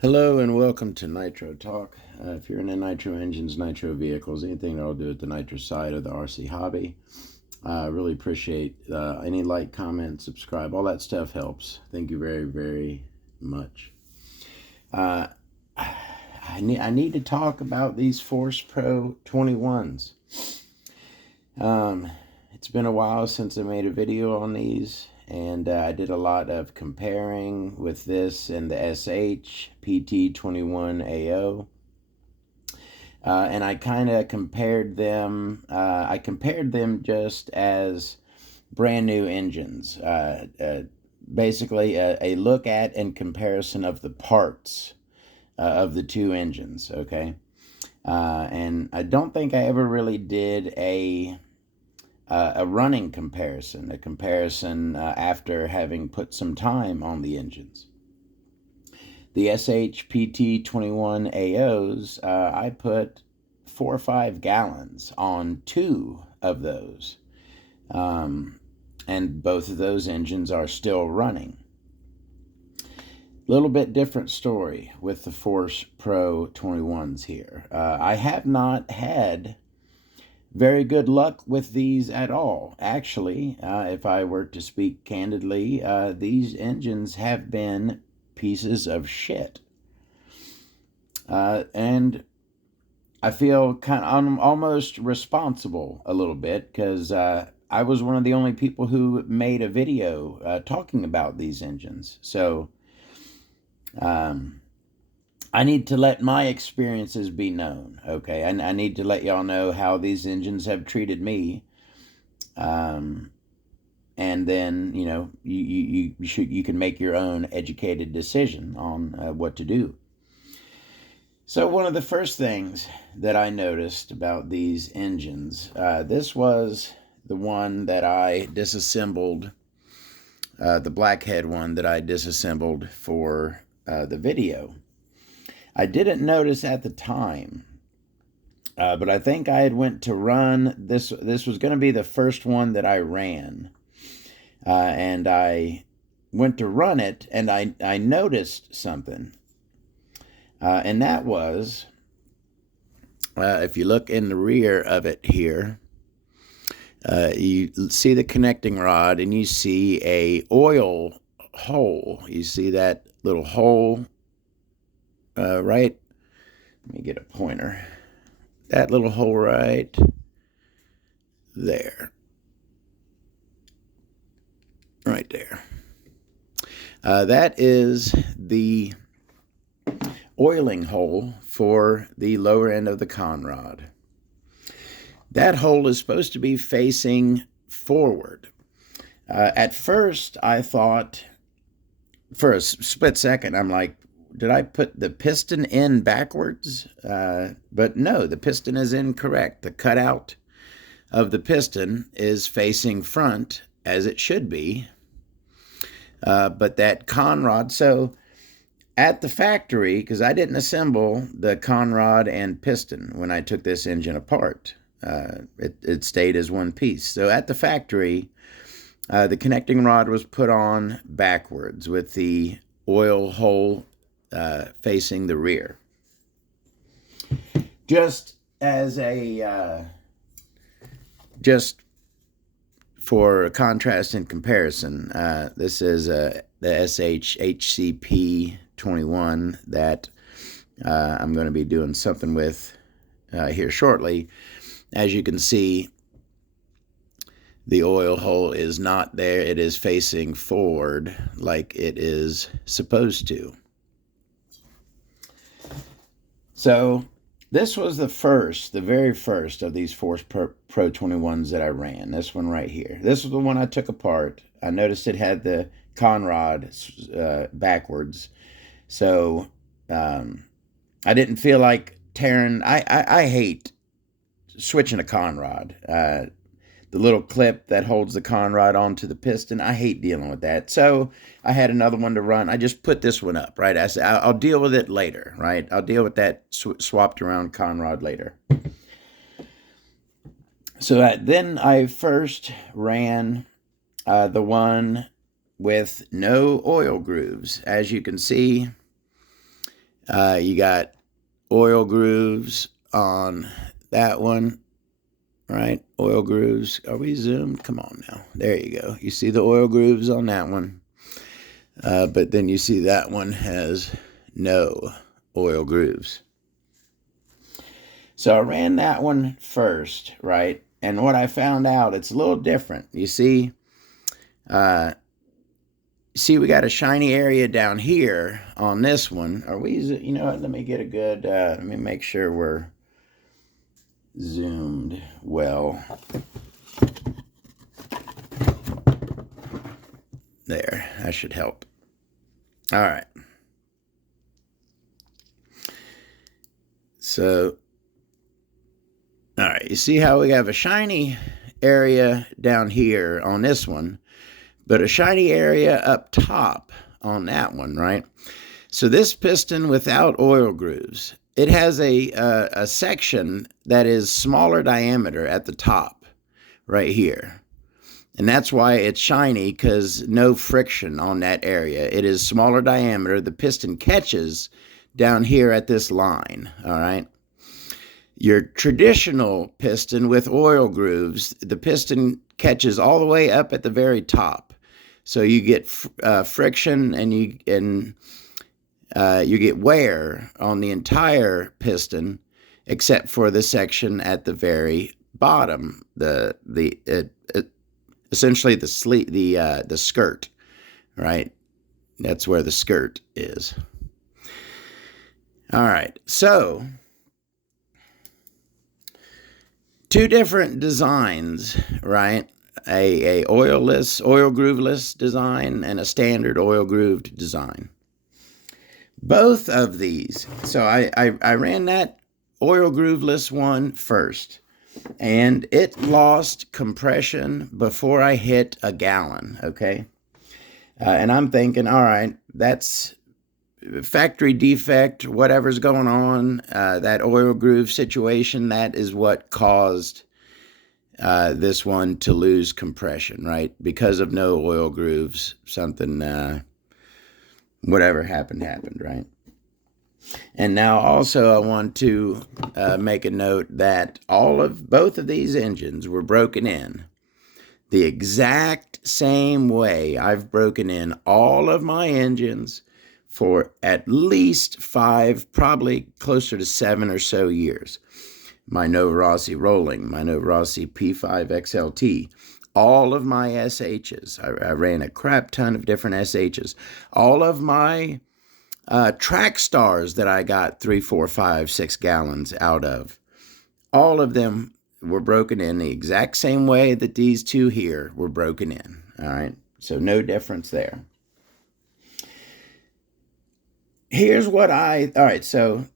Hello and welcome to Nitro Talk. If you're into nitro engines, nitro vehicles, anything that'll do at the nitro side of the RC hobby, I really appreciate any like, comment, subscribe. All that stuff helps. Thank you very, very much. Uh, I need to talk about these Force Pro 21s. It's been a while since I made a video on these, and I did a lot of comparing with this and the SH PT21AO. And I kind of compared them. I compared them just as brand new engines. Basically, a look at and comparison of the parts of the two engines. Okay, and I don't think I ever really did a running comparison, a comparison after having put some time on the engines. The SHPT21AOs, I put 4 or 5 gallons on 2 of those. And both of those engines are still running. Little bit different story with the Force Pro 21s here. I have not had very good luck with these at all. Actually, if I were to speak candidly, these engines have been pieces of shit. And I feel I'm almost responsible a little bit because I was one of the only people who made a video talking about these engines. So I need to let my experiences be known, okay? I need to let y'all know how these engines have treated me. And then, you know, you can make your own educated decision on what to do. So one of the first things that I noticed about these engines, this was the one that I disassembled, the blackhead one that I disassembled for the video. I didn't notice at the time, but I think I had went to run this. This was going to be the first one that I ran, and I went to run it, and I noticed something, and that was, if you look in the rear of it here, you see the connecting rod, and you see a oil hole. You see that little hole, right? Let me get a pointer. That little hole right there. Right there. That is the oiling hole for the lower end of the conrod. That hole is supposed to be facing forward. At first, I thought, for a split second, I'm like, did I put the piston in backwards? But no, the piston is incorrect. The cutout of the piston is facing front, as it should be. But that conrod, so at the factory, because I didn't assemble the conrod and piston when I took this engine apart. It stayed as one piece. So at the factory, the connecting rod was put on backwards with the oil hole facing the rear. Just as a, just for contrast and comparison, this is the SHHCP 21 that I'm going to be doing something with here shortly. As you can see, the oil hole is not there. It is facing forward like it is supposed to. So this was the very first of these Force Pro 21s that I ran. This one right here. This was the one I took apart. I noticed it had the conrod backwards. So I didn't feel like tearing. I hate switching a conrod. The little clip that holds the conrod onto the piston, I hate dealing with that. So I had another one to run. I just put this one up, right? I said, I'll deal with it later, right? I'll deal with that swapped around conrod later. So then I first ran the one with no oil grooves. As you can see, You got oil grooves on that one, right? Oil grooves. Are we zoomed? Come on now. There you go. You see the oil grooves on that one. But then you see that one has no oil grooves. So I ran that one first, right? And what I found out, it's a little different. You see, we got a shiny area down here on this one. Are we, you know what, let me get a good, let me make sure we're zoomed well. There, that should help. All right. So, all right, you see how we have a shiny area down here on this one, but a shiny area up top on that one, right? So this piston without oil grooves, it has a section that is smaller diameter at the top right here. And that's why it's shiny, because no friction on that area. It is smaller diameter. The piston catches down here at this line, all right? Your traditional piston with oil grooves, the piston catches all the way up at the very top. So you get friction and you get wear on the entire piston, except for the section at the very bottom, essentially the skirt, right? That's where the skirt is. All right, so two different designs, right? A oil grooveless design and a standard oil grooved design. Both of these, so I ran that oil grooveless one first, and it lost compression before I hit a gallon, okay? And I'm thinking, all right, that's factory defect, whatever's going on, that oil groove situation, that is what caused this one to lose compression, right? Because of no oil grooves, something, whatever happened, right? And now also I want to make a note that both of these engines were broken in the exact same way I've broken in all of my engines for at least 5, probably closer to 7 or so years. My Nova Rossi Rolling, my Nova Rossi P5 XLT, all of my SHs. I ran a crap ton of different SHs. All of my track stars that I got 3, 4, 5, 6 gallons out of, all of them were broken in the exact same way that these two here were broken in. All right, so no difference there. Here's what all right, so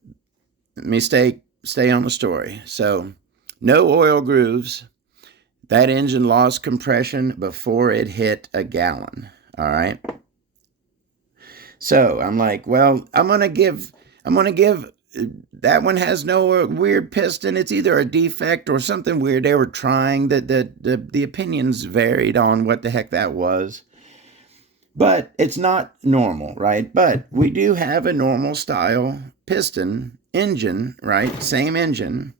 let me stay on the story. So no oil grooves. That engine lost compression before it hit a gallon. All right. So I'm like, well, I'm gonna give that one has no weird piston. It's either a defect or something weird. They were trying the opinions varied on what the heck that was. But it's not normal, right? But we do have a normal style piston engine, right? Same engine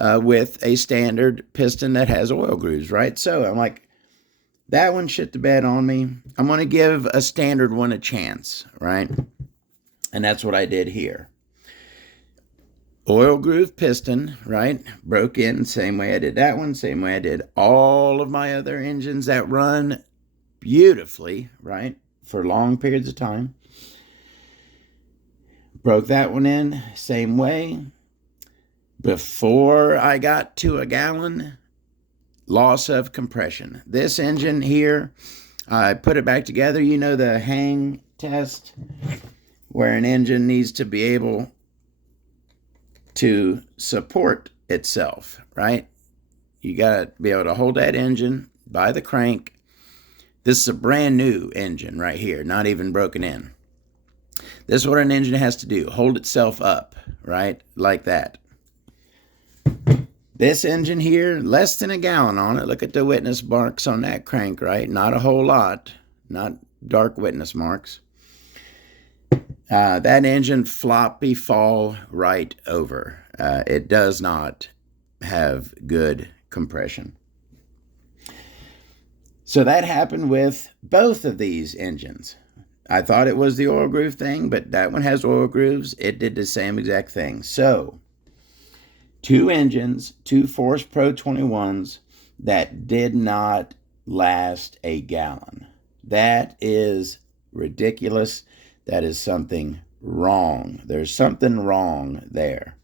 with a standard piston that has oil grooves, right? So I'm like, that one shit the bed on me. I'm going to give a standard one a chance, right? And that's what I did here. Oil groove piston, right? Broke in, same way I did that one, same way I did all of my other engines that run beautifully, right? For long periods of time. Broke that one in, same way. Before I got to a gallon, loss of compression. This engine here, I put it back together. You know the hang test, where an engine needs to be able to support itself, right? You got to be able to hold that engine by the crank. This is a brand new engine right here, not even broken in. This is what an engine has to do, hold itself up, right? Like that. This engine here, less than a gallon on it. Look at the witness marks on that crank, right? Not a whole lot, not dark witness marks. that engine floppy fall right over. It does not have good compression. So that happened with both of these engines. I thought it was the oil groove thing, but that one has oil grooves. It did the same exact thing. So, two engines, two Force Pro 21s that did not last a gallon. That is ridiculous. That is something wrong. There's something wrong there.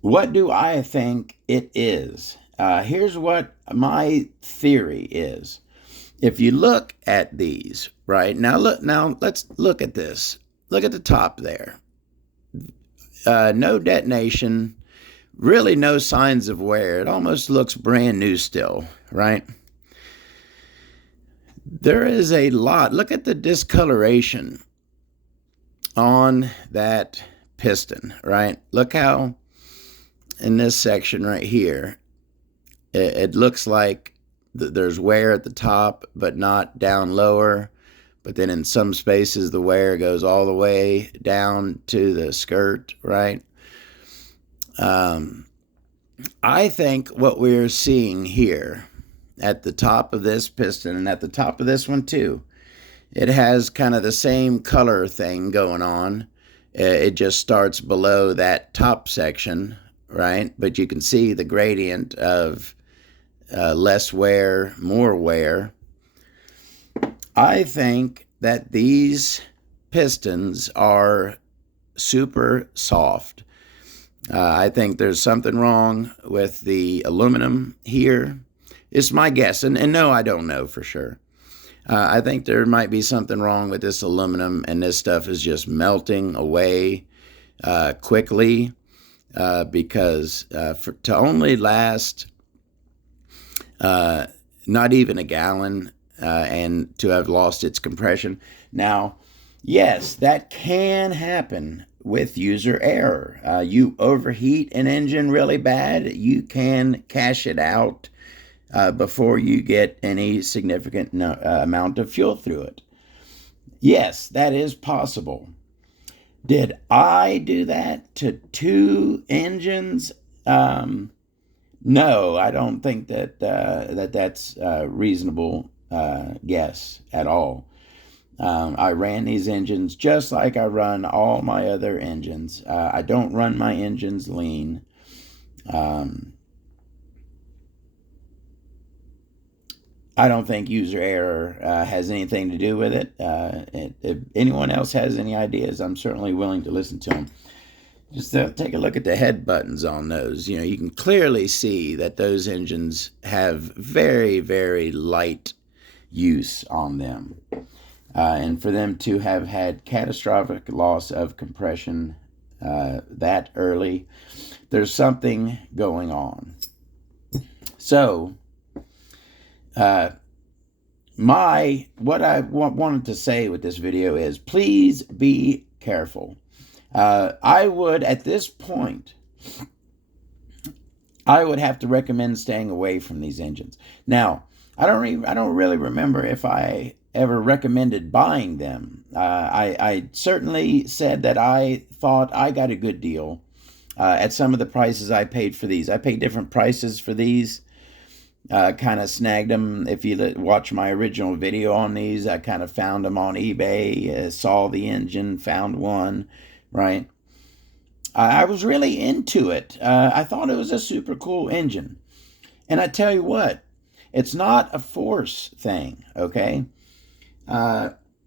What do I think it is? Here's what my theory is. If you look at these, right, now let's look at this. Look at the top there. No detonation, really no signs of wear. It almost looks brand new still, right? There is a lot. Look at the discoloration on that piston, right? Look how in this section right here, it looks like there's wear at the top, but not down lower. But then in some spaces, the wear goes all the way down to the skirt, right? I think what we're seeing here at the top of this piston and at the top of this one too, it has kind of the same color thing going on. It just starts below that top section, right? But you can see the gradient of less wear, more wear. I think that these pistons are super soft. I think there's something wrong with the aluminum here. It's my guess, and no, I don't know for sure. I think there might be something wrong with this aluminum, and this stuff is just melting away quickly because to only last not even a gallon and to have lost its compression. Now, yes, that can happen with user error. You overheat an engine really bad, you can cash it out before you get any significant amount of fuel through it. Yes, that is possible. Did I do that to two engines? No, I don't think that's a reasonable guess at all. I ran these engines just like I run all my other engines. I don't run my engines lean. I don't think user error has anything to do with it. If anyone else has any ideas, I'm certainly willing to listen to them. Just take a look at the head buttons on those. You can clearly see that those engines have very, very light use on them. And for them to have had catastrophic loss of compression that early, there's something going on. So, what I wanted to say with this video is, please be careful. I would, at this point, I would have to recommend staying away from these engines. Now, I don't really remember if I ever recommended buying them. I certainly said that I thought I got a good deal at some of the prices I paid for these. I paid different prices for these. Kind of snagged them. If you watch my original video on these, I kind of found them on eBay, saw the engine, found one, right? I was really into it. I thought it was a super cool engine. And I tell you what, it's not a force thing, okay?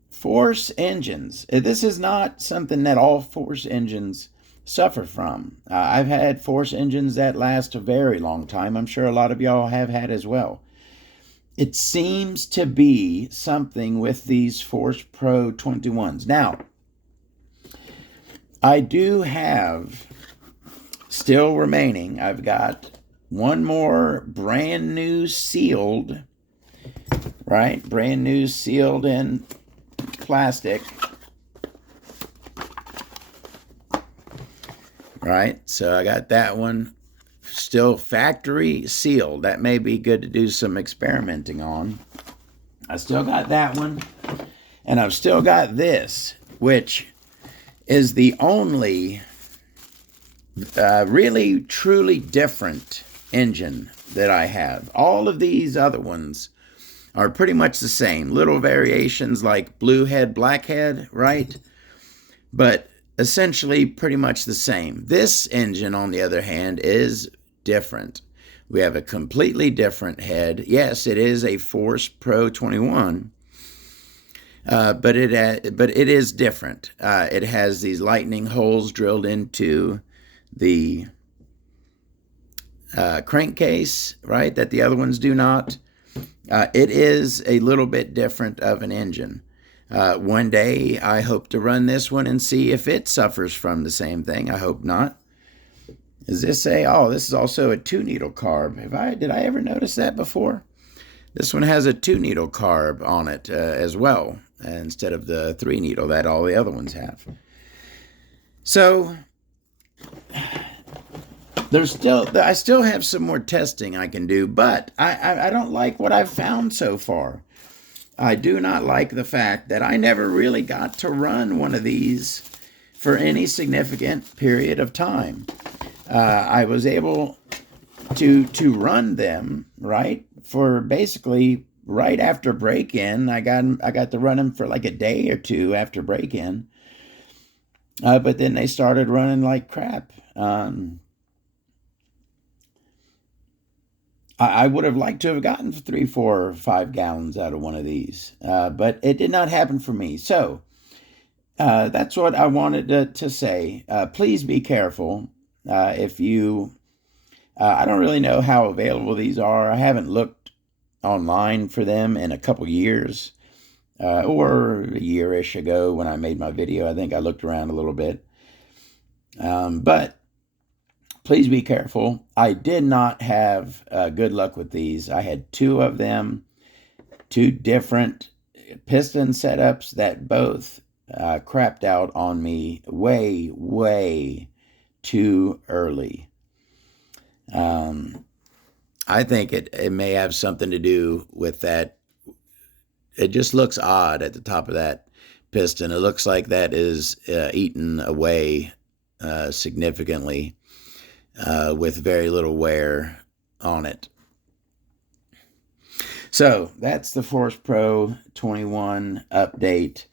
Force engines, this is not something that all force engines suffer from. I've had force engines that last a very long time. I'm sure a lot of y'all have had as well. It seems to be something with these Force Pro 21s. Now, I do have still remaining, I've got one more brand new sealed, right? Brand new sealed in plastic. Right, so I got that one still factory sealed. That may be good to do some experimenting on. I still got that one. And I've still got this, which is the only really, truly different engine that I have. All of these other ones are pretty much the same. Little variations like blue head, black head, right? But essentially pretty much the same. This engine, on the other hand, is different. We have a completely different head. Yes, it is a Force Pro 21, but it is different. It has these lightning holes drilled into the crankcase, right, that the other ones do not. It is a little bit different of an engine. One day, I hope to run this one and see if it suffers from the same thing. I hope not. Does this say, oh, this is also a 2-needle carb? Did I ever notice that before? This one has a 2-needle carb on it as well, instead of the 3-needle that all the other ones have. So I still have some more testing I can do, but I don't like what I've found so far. I do not like the fact that I never really got to run one of these for any significant period of time. I was able to run them, right, for basically right after break-in. I got to run them for like a day or two after break-in, but then they started running like crap. I would have liked to have gotten 3, 4, or 5 gallons out of one of these, but it did not happen for me. So that's what I wanted to say. Please be careful if you... I don't really know how available these are. I haven't looked online for them in a couple years, or a year-ish ago when I made my video. I think I looked around a little bit. But please be careful. I did not have good luck with these. I had 2 of them, 2 different piston setups that both crapped out on me way, way too early. I think it may have something to do with that. It just looks odd at the top of that piston. It looks like that is eaten away significantly with very little wear on it. So that's the Force Pro 21 update.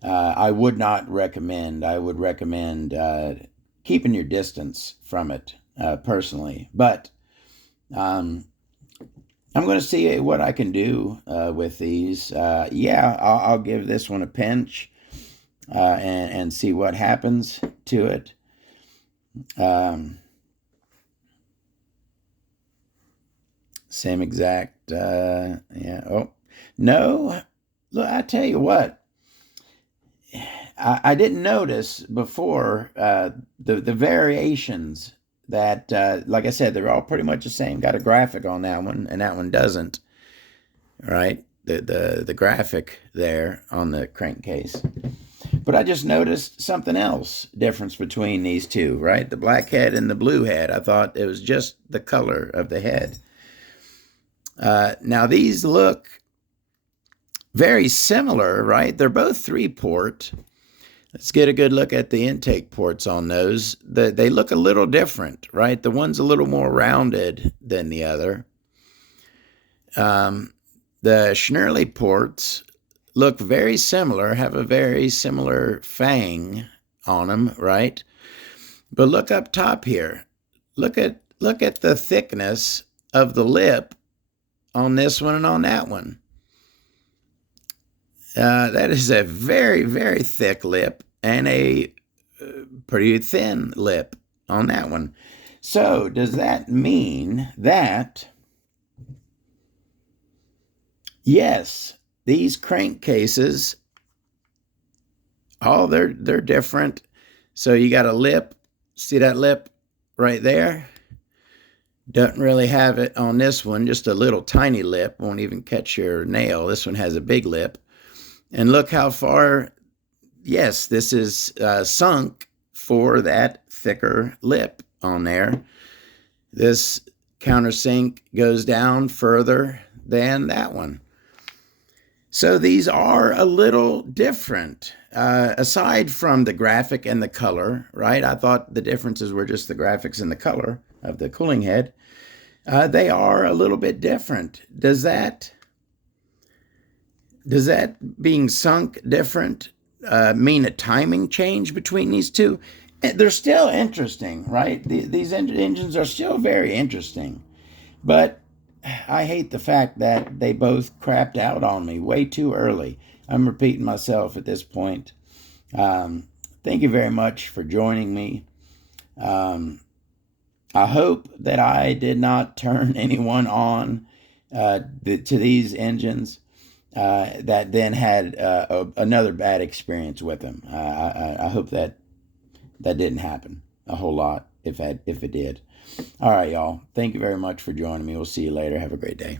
I would not recommend. I would recommend keeping your distance from it personally. But I'm going to see what I can do with these. Yeah, I'll give this one a pinch and see what happens to it. Same exact, yeah. Oh, no, look, I tell you what, I didn't notice before the variations that, like I said, they're all pretty much the same. Got a graphic on that one, and that one doesn't, right? The graphic there on the crankcase. But I just noticed something else, difference between these two, right? The black head and the blue head. I thought it was just the color of the head. Now these look very similar, right? They're both 3-port. Let's get a good look at the intake ports on those. They look a little different, right? The one's a little more rounded than the other. The Schnurley ports look very similar, have a very similar fang on them, right? But look up top here. Look at the thickness of the lip on this one and on that one. That is a very, very thick lip and a pretty thin lip on that one. So does that mean that, yes, these crankcases, they're different. So you got a lip, see that lip right there? Doesn't really have it on this one, just a little tiny lip, won't even catch your nail. This one has a big lip. And look how far, yes, this is sunk for that thicker lip on there. This countersink goes down further than that one. So these are a little different. Aside from the graphic and the color, right? I thought the differences were just the graphics and the color of the cooling head. They are a little bit different. Does that being sunk different mean a timing change between these two? They're still interesting, right? These engines are still very interesting, but I hate the fact that they both crapped out on me way too early. I'm repeating myself at this point. Thank you very much for joining me. Um, I hope that I did not turn anyone on to these engines that then had another bad experience with them. I hope that didn't happen a whole lot if it did. All right, y'all. Thank you very much for joining me. We'll see you later. Have a great day.